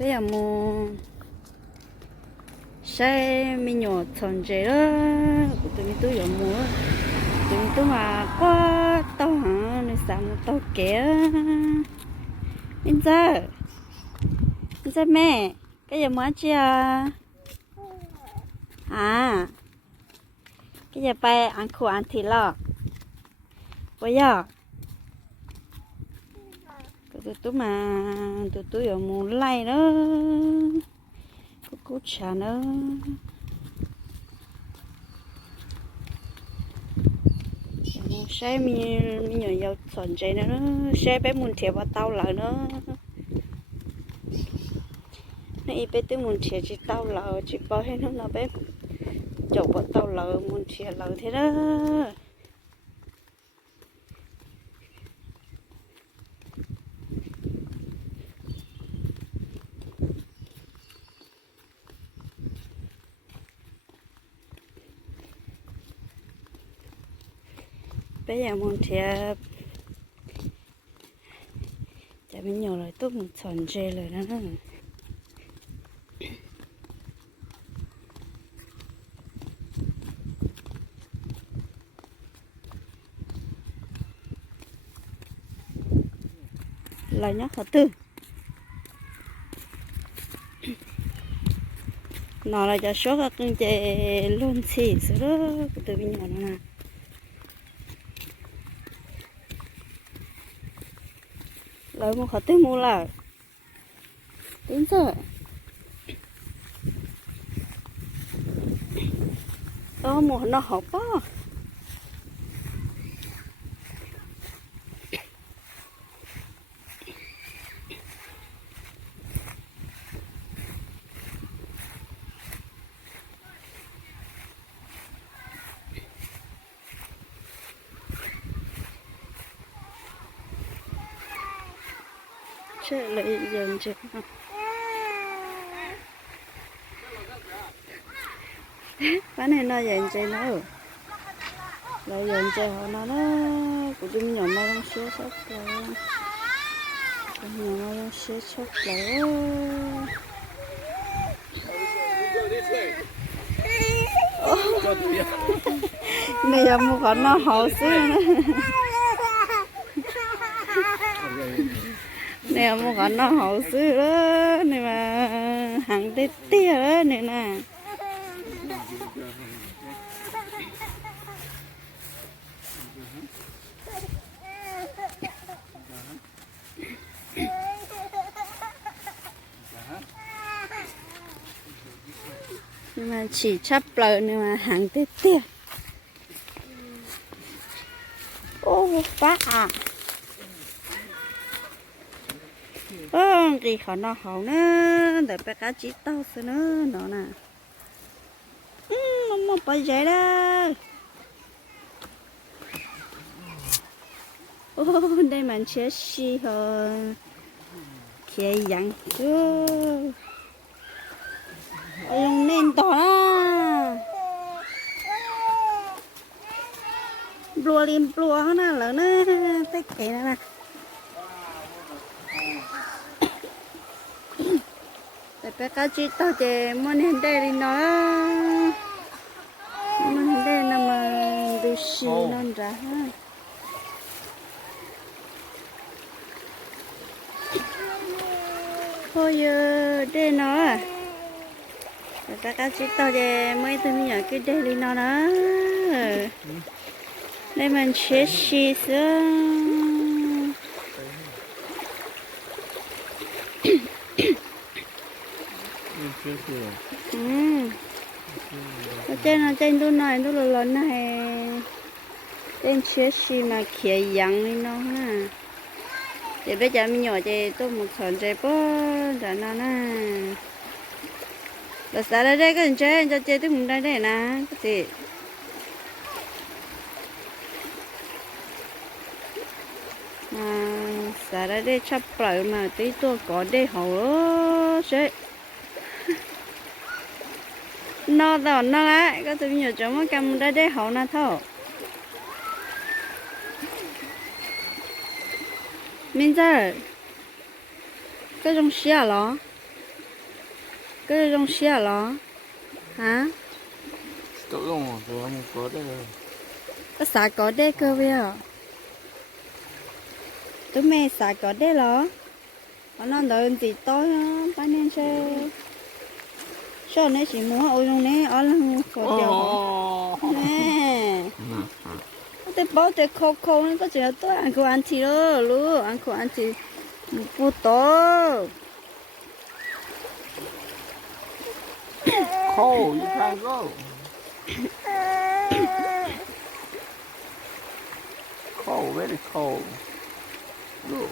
bây giờ mua xe mình nhỏ chọn chế đó tụi mình tôi giờ mua tụi mình tôi mà quá tao hả nên sao mà tao kia bây giờ mẹ cái giờ mua chi cái giờ bay ăn khô ăn thịt lò bây giờ tụi tôi giờ mua lại đó cút chả nữa mua xe mình nhờ dầu chọn chế nữa xe bé muốn thiệp vào tàu lại nữa này bé tôi muốn thiệp chỉ tàu lại chỉ bao hết nó bé chụp vào tàu lại muốn thiệp lại thế đó bây giờ muốn thiệp chả mình nhờ lại tôi muốn chọn chế rồi đó lại nhá họ tư nó là cho số các con chơi luôn xì sữa đó từ bên nhỏ nó nè lại một họ tư mua là tính giờ đó một nó học á chơi lại dần chơi cái này nó dần chơi nữa lại dần chơi họ nó của chúng nhỏ nó đang xé sóc lại chúng nhỏ nó đang xé sóc lại này là một con nó hậu xíu nữa này là một con nó hậu xíu đó này mà hàng tê tia đó này nè nhưng mà chỉ chấp lời nhưng mà hàng tê tia ô phá à thì họ nó hậu nữa để bé cá chỉ tao xưa nữa nó nè mà bây giờ đó đây mình chế xì hơn kia dặn chưa dùng nên to đó plua liền plua nó là nó cái kệ nè tại bé cá chỉ tao chỉ muốn hiện đây đi nó muốn hiện đây nằm đi xì nó ra thôi giờ đây nó bé cá chỉ tao chỉ mấy thứ nhỏ cái đây đi nó đó đây mình chế xì xuống ở trên tôi này tôi lớn này trên chế xì mà khía dặn lên nó ha để bây giờ mình nhỏ thì tôi một phần chế bó đã nó nè là sao đây cái chế cho chế tôi muốn đây đây nè cái gì sao đây chấp lại mà tí tôi có đây hổ chế nó đó nó lại có tôi nhiều chỗ mà cầm đây đây hậu nó thôi mình giờ cái trong xe đó cái rong xia lỏ hả Chỗ rong rồi không có đây. có xả có đê cơ bây giờ tụi mẹ xả có đê lỏ nó đợi gì tối á bán nên xe sao này chỉ muốn ôi trong này ở lăng khổ điều nè cái bao cái khô khô nó có chỉ là tôi ăn khô ăn thịt đó luôn ăn khô ăn thịt bút to Cold, you can't go. Cold, very cold. Look.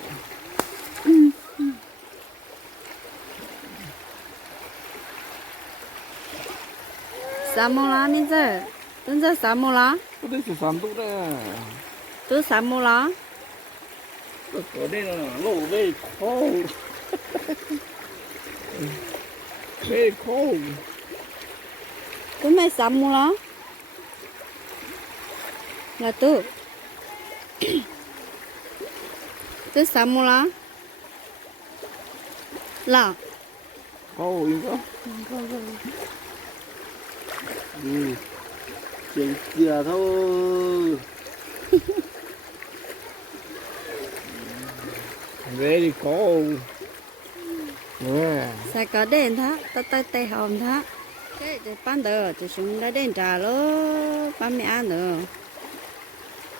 sao mua lá nên giờ đến giờ sao mua lá This is something there. tôi sao mua lá Look, ở đây là look, very cold. Very cold. tôi mày sao mua lá là tôi sao mua lá là Cold, you go. Ừ. Chuyện kìa thôi. Very cold. Yeah. sao có đèn thá tao tay tay hòm thá cái để bán được chỉ chúng đã đèn trà lố bán mì ăn nữa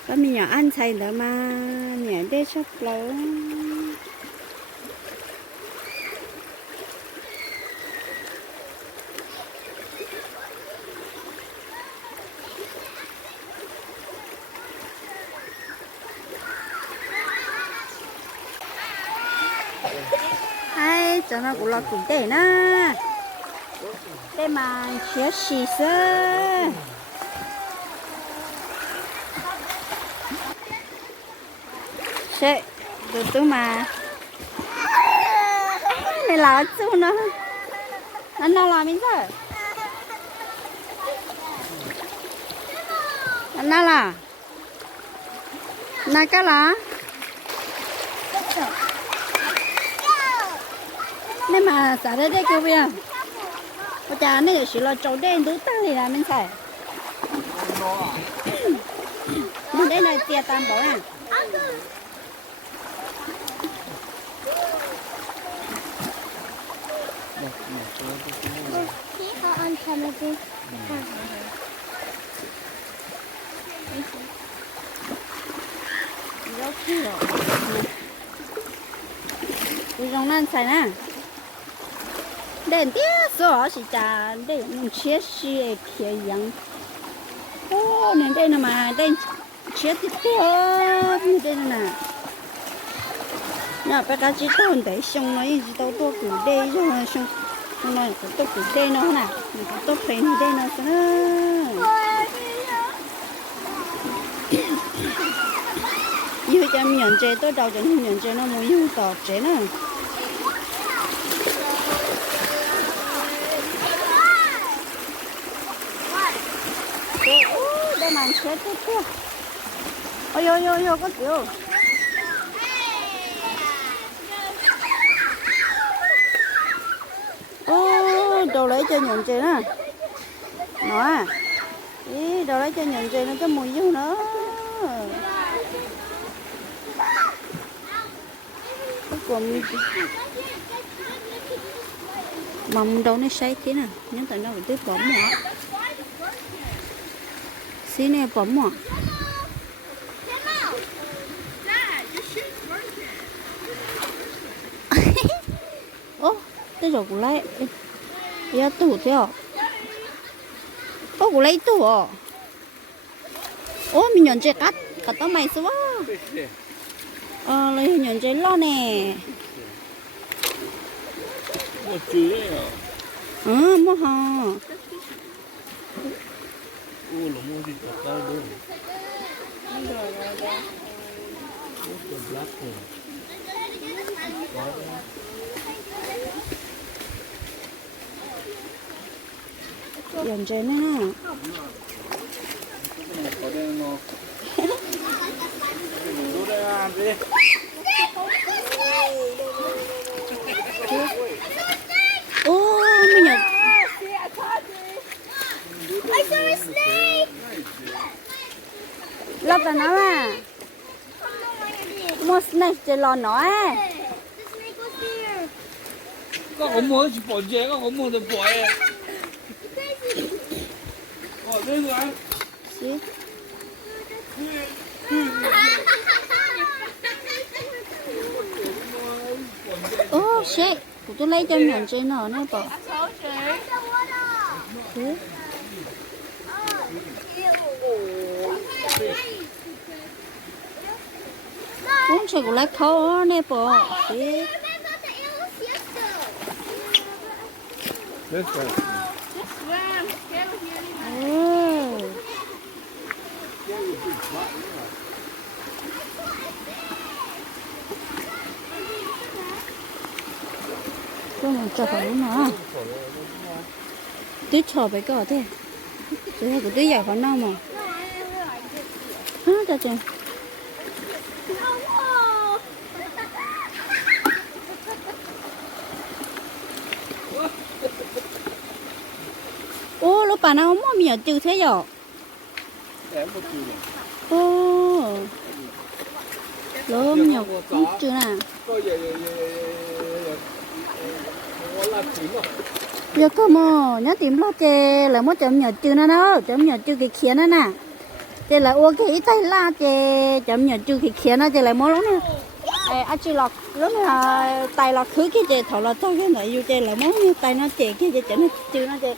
bán mì nhỏ ăn xay nữa mà mẹ đê sắp lâu ai cho nó cũng là cũng để nè để mà chia sẻ sơ sẽ từ từ mà này là chú nó anh nào làm gì vậy anh nào là nào cái là nên mà xả ra đây kêu bây giờ bây giờ này chỉ là trâu đen tú tăng thì là mình xài mình đây là tiệt tam bảo nè đi trong nan xài nè đèn tiếc rồi chỉ trả để mình chia sẻ tiền yang ô nên đây là mà đây chia thì tốt như đây nè nhà bé cá chỉ tao để xong nó chỉ tao tôi cử đây rồi xong nó tôi cử đây nó nè tôi phải như đây nó nữa như cho miệng chế tôi đào cho miệng chế nó muốn dùng tỏ chế nữa đây mà chế tốt quá ôi ôi ôi ôi có kiểu ô đồ lấy cho miệng chế nữa nó à ý đồ lấy cho miệng chế nó cái mùi dữ nữa còn mầm đâu nó say thế nào nhưng tại nó phải tiếp bấm mà xí này bấm mà ô cái rồi cũng lấy ya tủ thế à ô cũng lấy tủ à ô mình nhận chơi cắt cắt tao mày xíu lấy nhận chơi lo nè Mua chuối à? Mua hò. Là mua thịt cả tay luôn. Mua black này. Nhận chơi nè. Có đây nó. Đủ đây ăn đi. Ô, mình nhận chơi lò nó á. Có không mua thì bỏ chè, có không mua thì bỏ ấy. Đây rồi anh. Xí. Ô, xí. Của tôi lấy cho nhận chơi nó nữa bỏ. Thế. Cũng sẽ của lấy khâu nè bỏ. Thế. This way. Ồ. Có một trò phải đúng không? Tí trò phải có thế. Tôi thấy của tí giờ còn đâu mà. Hả, trời trời. Ô, lúc bà nào không mua miệng trừ thế rồi. Em một chữ. Ô. Lúc miệng không trừ nè. Có gì là chữ mà. Giờ có mà nhớ tìm lo chè là mới chấm nhờ chữ nó đó, chấm nhờ chữ cái kia nó nè. Chè là ô cái tay la chè chấm nhờ chữ cái kia nó chè là mới lúc nè. Anh chị lọt lúc là tay lọt khứ cái chè thầu là cho cái nội dù chè là mới như tay nó chè cái chè nó chữ nó chè.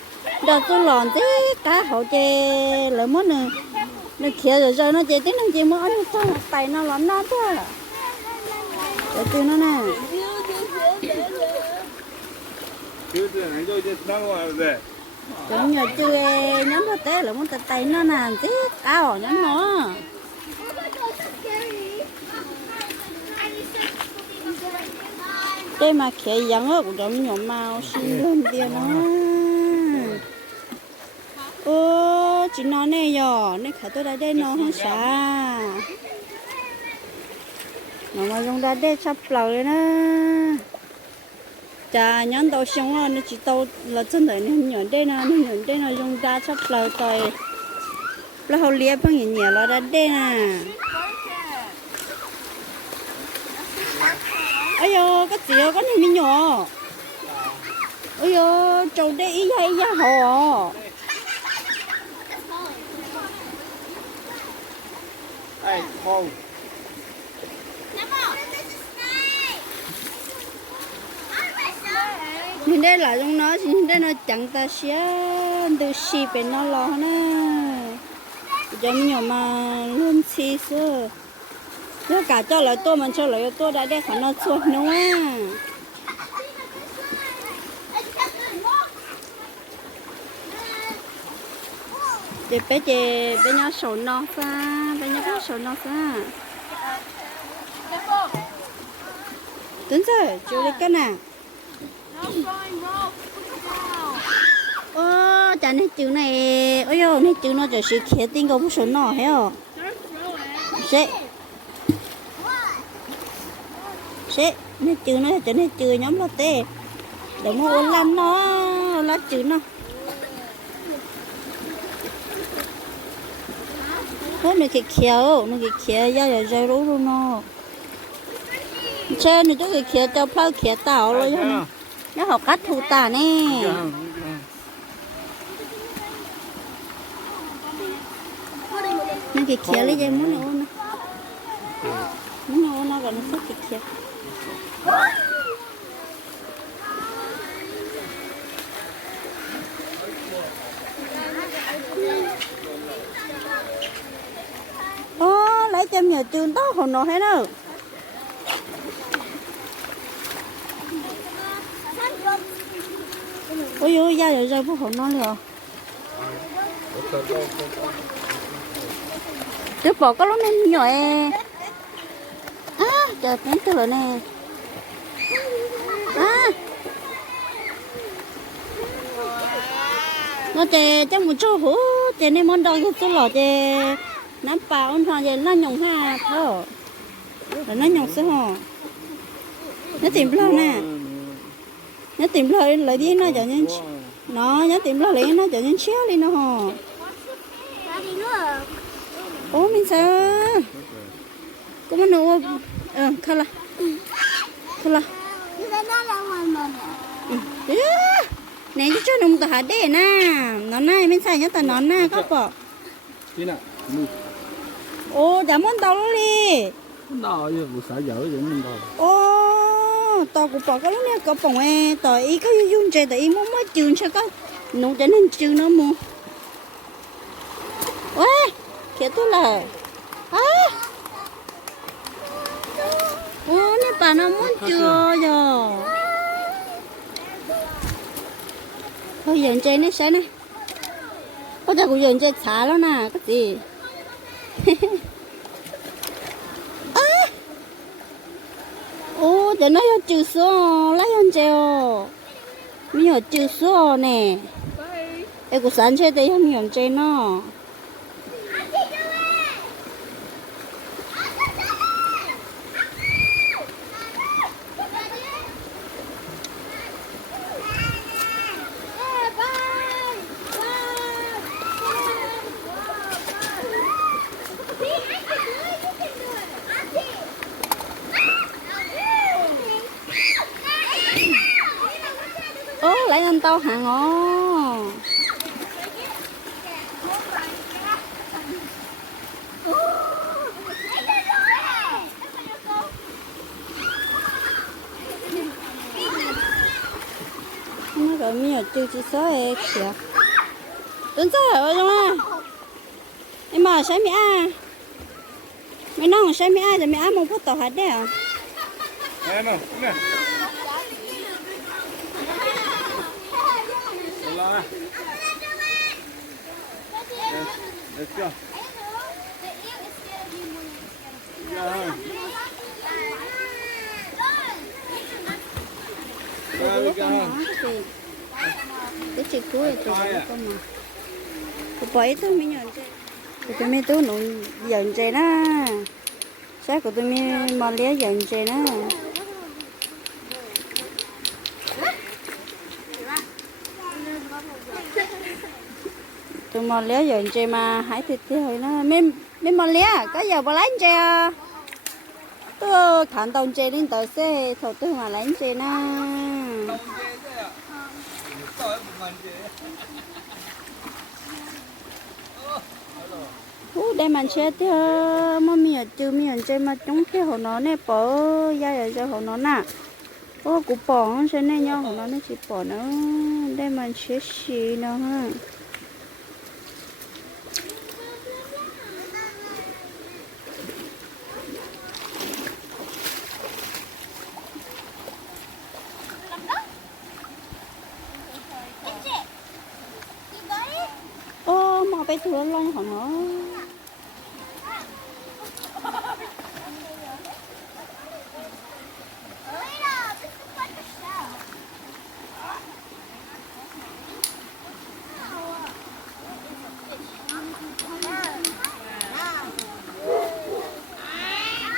Đó tôi lòn tí cá hậu chè là mới nè. Nó kia rồi nó chè tí nó chè mới ăn cho tay nó lòn nó thôi. Chè chữ nó nè. Chứ này tôi chỉ đang ngoài đây. Chấm nhờ chữ nhóm nó té là muốn tay nó nè tí cá hậu nhóm nó. Đây mà khẽ giống á cũng giống nhỏ màu xinh lên tiền nó. Ô, chị nói này giờ, này khả tôi đã đây nó không xa. Nó mà dùng đã đây sắp lầu đấy nè. Chà, nhắn tàu xong rồi, nó chỉ tàu là chân đấy nên nhỏ đây nè, nên nhỏ đây là dùng đã sắp lầu rồi. Là hầu liếp bằng nhẹ nhẹ là đã đây nè. Ây dô, cái gì con này mình nhỏ. Ây dô, trồng đây ý hay hò. Ai không. Nhìn đây là trong nó, nhìn đây nó chẳng ta xía, từ xì bên nó lo nè. Giống nhỏ mà luôn xì xưa. Nếu cả cho lại tôi mình cho lại tôi đã để khả nó chuột nữa á. Chị bé nhỏ sổ nó xa, bé nhỏ có sổ nó xa. Tính rồi, chú đi cái nào. Ô, chả này chữ này, ôi dồi, này chữ nó chỉ sự khía tinh có một số nọ hay không? Sẽ. Sẽ, này chữ nó chữ này chữ nhóm là tê. Để mà ôn lăn nó, lá chữ nó. Thôi nó cái khía, ra rú luôn nó. Chơi này chú cái khía cho phao khía tảo rồi nha. Nó học cắt thủ tả nè. Nó cái khía lấy dây muốn ôn nó. Muốn ôn nó rồi nó thích cái khía. Ô, lấy cho nhờ trường tao hồn nó hết đâu. Ôi ôi, ra rồi bố hồn nó liền. Tôi bỏ cái lỗ này nhỏ e. À, trời bén từ rồi nè. À. Nó chè chắc một chỗ hú, chè này món đau tôi lò chè nắm bà ôn hoàng chè nó nhồng ha thôi. Rồi nó nhồng sẽ hò. Nó tìm lâu nè. Nó tìm lâu lại đi nó cho nhân nó tìm lâu lại nó cho nhân chéo đi nó hò. Ủa mình sao? Có mà nó khá là khá là nè chứ cho nông ta hạt đê na nó này mình xài nhất ta nó na có bỏ thế nào nu ô đã muốn tao đi nào giờ buổi sáng giờ vậy mình đâu ô tao cũng bỏ cái lúc này có bỏng ấy tao ý có dùng chơi tao ý muốn mất trường cho có nông đến hình trường nó mua ôi kia tôi là ô nè bà nó muốn chưa giờ thôi giờ chơi nó sẽ này có ta cũng giờ chơi xả đó nè cái gì ô để nó cho chữ số lấy ăn chơi ô mình ở chữ số nè em cũng sáng chơi đấy không hiểu chơi nó ô lấy ăn tao hàng ô nó gọi mi ở chữ chỉ số ấy kìa tuấn sao hả đúng không em mà sai mi à mày nói sai mi à thì mi à một phút tàu hạt đấy à nè nè Lola. Let's go. Yeah. There we go. cái chị cuối tụi nó có mà tụi bấy tụi mình nhận chơi tụi mình tụi nó nhận chơi na sáng của tụi mình mà lấy nhận chơi na tụi mà lấy nhận chơi mà hãy thịt thì hồi nó mình mà lấy có giờ bà lấy chơi à tôi thằng tàu chơi đến tàu xe thôi tôi mà lấy chơi na đây mà chơi thì mà mình chơi mà chúng cái hồ nó này bỏ ra rồi cho hồ nó nè ô cũng bỏ cho nên nhau hồ nó chỉ bỏ nó đây mà chơi gì nữa ha ô mà phải thua lông hồ nó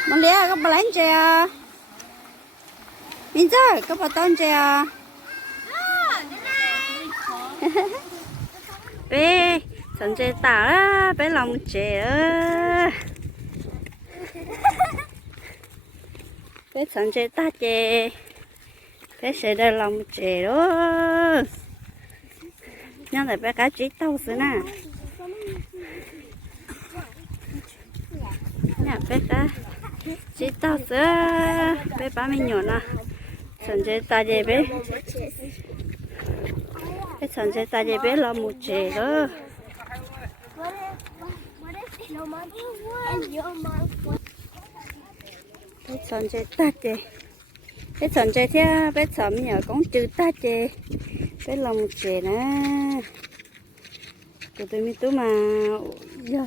mà lẽ có bà lấy chơi à mình chơi có bà tôn chơi à bé sẵn chơi tả đó bé lòng chơi đó bé sẵn chơi ta chơi bé sẽ đây lòng chơi đó nhưng là bé cá chỉ tao xứ nè nè bé cá chỉ tao xứ bé bá mình nhỏ nè sẵn chơi ta chơi bé cái sẵn chơi ta chơi bé lòng một chơi đó cái sẵn chơi ta chơi cái sẵn chơi theo bé sẵn nhỏ cũng chữ ta chơi bé lòng một chơi nè tụi mình tụi mà giờ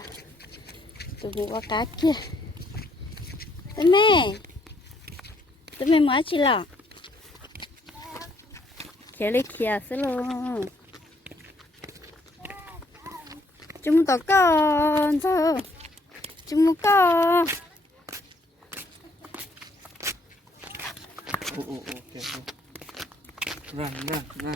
tụi mình qua cá kia tụi mình mới chỉ là kia lấy kia xí luôn chúng tao con sao chúng con Okay. Run.